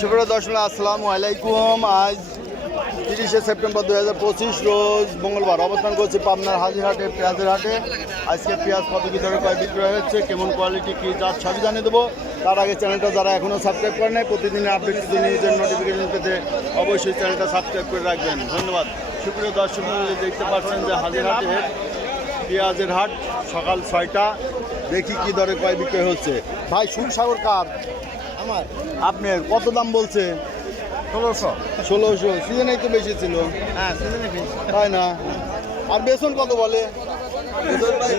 সুপ্রিয় দর্শক, আসসালামু আলাইকুম। আজ তিরিশে সেপ্টেম্বর দু হাজার পঁচিশ, রোজ মঙ্গলবার অবস্থান করছি পাবনার হাজিরহাটে পেঁয়াজের হাটে আজকে পেঁয়াজ কত কী দরে কয় বিক্রয় হচ্ছে, কেমন কোয়ালিটি কী জাত, সবই জানিয়ে দেবো। তার আগে চ্যানেলটা যারা এখনও সাবস্ক্রাইব করে নেয় প্রতিদিনের আপডেট শুধু নিউজের নোটিফিকেশন পেতে অবশ্যই চ্যানেলটা সাবস্ক্রাইব করে রাখবেন। ধন্যবাদ। সুপ্রিয় দর্শক দেখতে পাচ্ছেন যে হাজিরহাটে পেঁয়াজের হাট সকাল ছয়টা। দেখি কি দরে কয় বিক্রয় হচ্ছে। ভাই, সুরসাগর কার? আমার। আপনার কত দাম বলছে? ষোলোশো। ষোলোশো। সিজনেই তো বেশি ছিল। হ্যাঁ সিজনে তাই না? আর বেসন কত বলে?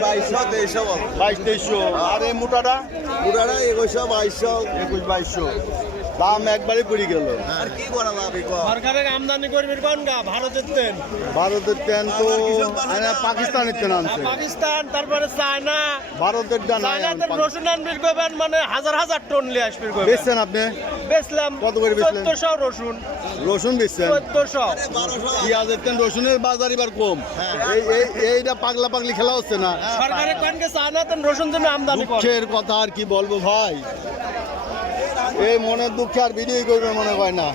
বাইশশো তেইশশো বাইশ তেইশশো। আর এই মোটাটা? মোটাটা একুশশো বাইশশো। একুশ বাইশশো। দাম একবারে পড়ে গেল। আর কি করা লাভ সরকারের আমদানি করবি কোনটা ভারতের তেল। ভারতের তেন তো পাকিস্তানের তেন আনছে। পাকিস্তান তারপরে চায়না। ভারতের ডান চায়নাতে রসুন আনবির করবেন মানে হাজার হাজার টন নিয়ে আসবি করবেন বেচছেন আপনি? বেচলাম। কত করে বেচলেন? চোদ্দশো রসুন। রসুন বেচছেন? চোদ্দশো। পেঁয়াজের তেন রসুনের বাজার এবার কম। এই এই- এইটা পাগলা পাগলি খেলা হচ্ছে না। সরকারের কোনকে চায়নাতে রসুন জন্য আমদানি করে। কথা আর কি বলব ভাই? এই মনের দুঃখে আর ভিডিও করবে মনে হয় না।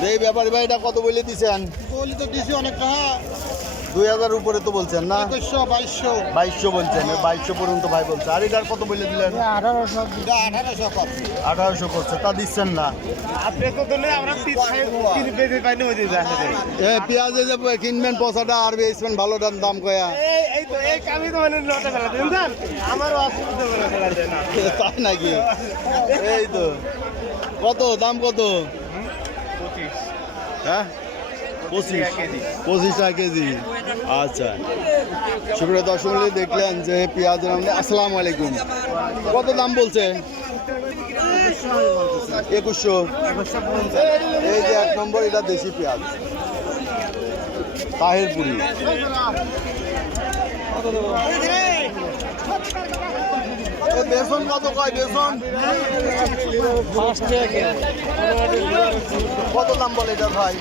যে এই ব্যাপারে ভাই এটা কত বলে দিছেন? বলি তো দিছি অনেক টাকা দুই হাজার উপরে তো বলছেন না? বাইশশো। বাইশশো বলছেন বাইশশো পর্যন্ত ভাই বলছে। আর এটার কত বলে দিলেন? আঠারোশো। আঠারোশো আঠারোশো করছে তা দিচ্ছেন না। পেঁয়াজে যে কিনবেন পয়সাটা আর বেচবেন ভালোটার দাম কয়া। মানে তাই নাকি? এই তো। কত দাম কত? হ্যাঁ? পঁচিশ। পঁচিশ টাকা কেজি। আচ্ছা। সুপ্রিয় দর্শক দেখলেন যে পেঁয়াজের আসসালামু আলাইকুম। কত দাম বলছে? একুশশো। এই যে এক নম্বর এটা দেশি পেঁয়াজ। তাহিরপুরি। বেসন কত কয়? বেসন? কত দাম বলে এটা ভাই?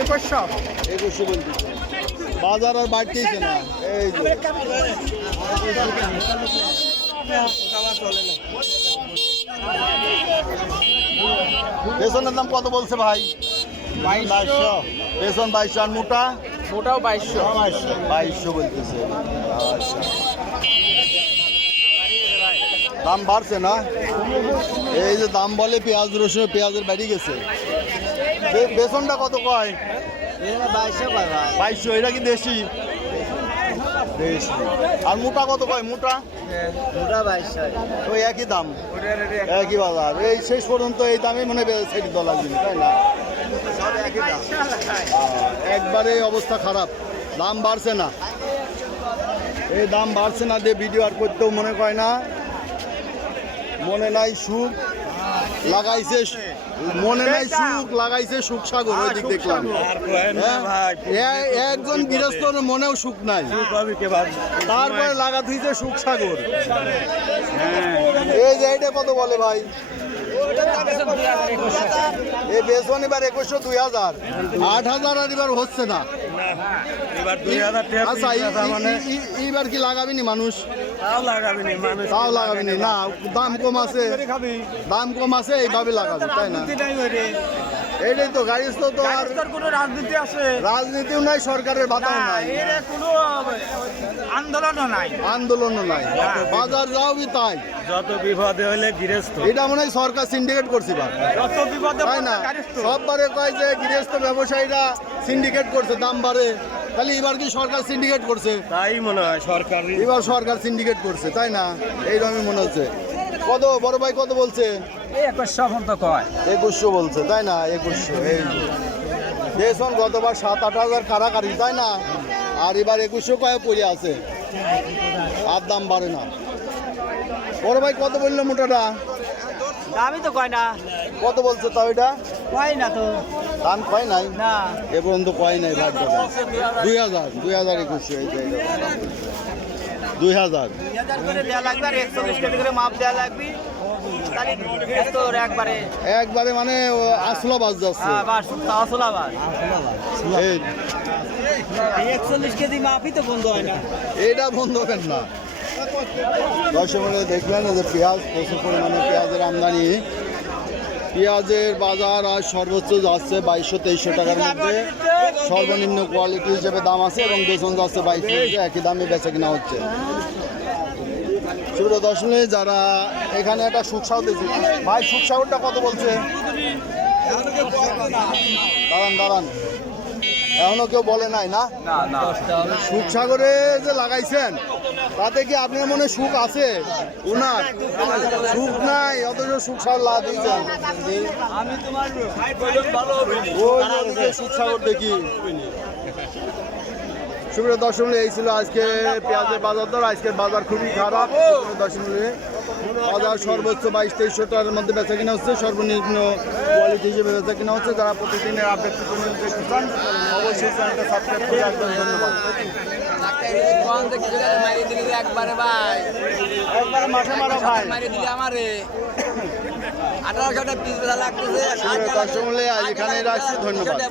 একুশশো। বাজার আর বাড়তেইছে না। এই যে। বেসনের দাম কত বলছে ভাই? বাইশশো। বেসন বাইশশো আর মোটা? মোটাও বাইশশো। বাইশশো বলতেছে। আচ্ছা। দাম বাড়ছে না? এই যে দাম বলে পেঁয়াজ রসুন পেঁয়াজের বাড়ি গেছে। বেসনটা কত কয়? বাইশশো এটা কি দেশি? আর মোটা কত কয়? মোটা? দুটা বাইশশো। ওই একই দাম। একই বাজার। এই শেষ পর্যন্ত এই দামে মনে সেটি দলার জিনিস তাই না? একবারে অবস্থা খারাপ। দাম বাড়ছে না। এই দাম বাড়ছে না দিয়ে ভিডিও আর করতেও মনে হয় না। মনে নাই সুখ। লাগাইছে মনে নাই সুখ লাগাইছে সুখ সাগর ওই দিক দেখলাম। হ্যাঁ? একজন গৃহস্থর মনেও সুখ নাই। তারপরে লাগা থইছে সুখ সাগর। এই জায়গাটা কত বলে ভাই? এই বেসন এবার একুশশো দুই হাজার। আট হাজার আর এবার হচ্ছে না। এবার দুই হাজার আচ্ছা এই- এইবার কি লাগাবিনি মানুষ? তাও লাগাবি নি মানুষ তাও লাগাবিনি। না দাম কম আছে। দাম কম আছে এইভাবে লাগাবে তাই না? এইটাই তো গাড়ি তো তো আর কোনো রাজনীতি আছে? রাজনীতিও নাই সরকারের ভাতাও নাই। এর কোনো আন্দোলনও নাই। আন্দোলনও নাই। বাজার যাও তাই। যত বিপদে হলে গৃহস্থ। এটা মনে হয় সরকার সিন্ডিকেট করছে বা যত বিপদে তাই না? সব বারে কয় যে গৃহস্থ ব্যবসায়ীরা সিন্ডিকেট করছে দাম বাড়ে। তাহলে এবার কি সরকার সিন্ডিকেট করছে? তাই মনে হয় সরকারি এবার সরকার সিন্ডিকেট করছে তাই না? এইরকমই মনে হচ্ছে। কত বড় ভাই কত বলছে একুশশো পর্যন্ত কয়। একুশশো বলছে তাই না? একুশশো এই। বেসন গতবার সাত আট হাজার কারাকারি তাই না? আর এবার একুশশো কয়ে পড়ে আছে। আর দাম বাড়ে না। বড় ভাই কত বলল মোটাটা? আমি তো কয় না। কত বলছে তাও এটা? কয় না তো। দাম কয় নাই? না। এ পর্যন্ত কয় নাই ভাগ দুই হাজার দুই হাজার একুশশো এই। দুই হাজার। দুই হাজার করে দেওয়া লাগবে আর একচল্লিশ কেজি করে মাপ দেওয়া লাগবে। একবারে একবারে মানে আসলো বাজ যাচ্ছে। হ্যাঁ, একচল্লিশ কেজি মাপই তো বন্ধ হয় না। এটা বন্ধ করেন না। দর্শক দেখলেন যে পেঁয়াজ প্রচুর পরিমাণে পেঁয়াজের আমদানি। পেঁয়াজের বাজার আজ সর্বোচ্চ যাচ্ছে বাইশশো তেইশশো টাকার মধ্যে। সর্বনিম্ন কোয়ালিটি হিসেবে দাম আছে এবং বেতন যাচ্ছে বাইশশো একই দামে বেচা কিনা হচ্ছে। সুপ্রিয় দর্শনে যারা এখানে একটা সুখসাহ দিয়েছে ভাই সুখসাগরটা কত বলছে? দাঁড়ান দাঁড়ান। এখনও কেউ বলে নাই না? সুখসাগরে যে লাগাইছেন তাতে কি আপনার মনে সুখ আছে? উনার? সুখ নাই অথচ সুখ সাগর ওই যে ওদিকে সুখসাগর দেখি। সুপ্রিয় দর্শক এই ছিল আজকে পেঁয়াজের বাজার দর। আজকের বাজার খুবই খারাপ। সুপ্রিয় বাজার সর্বোচ্চ বাইশ তেইশশো টাকার মধ্যে বেচা কিনা হচ্ছে। সর্বনিম্ন কোয়ালিটি হিসেবে বেচা কিনা হচ্ছে। যারা প্রতিদিনের আপডেট দেখতে চান অবশ্যই চ্যানেলটা সাবস্ক্রাইব করে রাখবেন। ধন্যবাদ। একবারে ভাই একবারে মাঠে মারা ভাই। মারি দিলে আমারে আঠারোশোটা পিস লাগতেছে সুপ্রিয় আজ এখানেই রাখছি। ধন্যবাদ।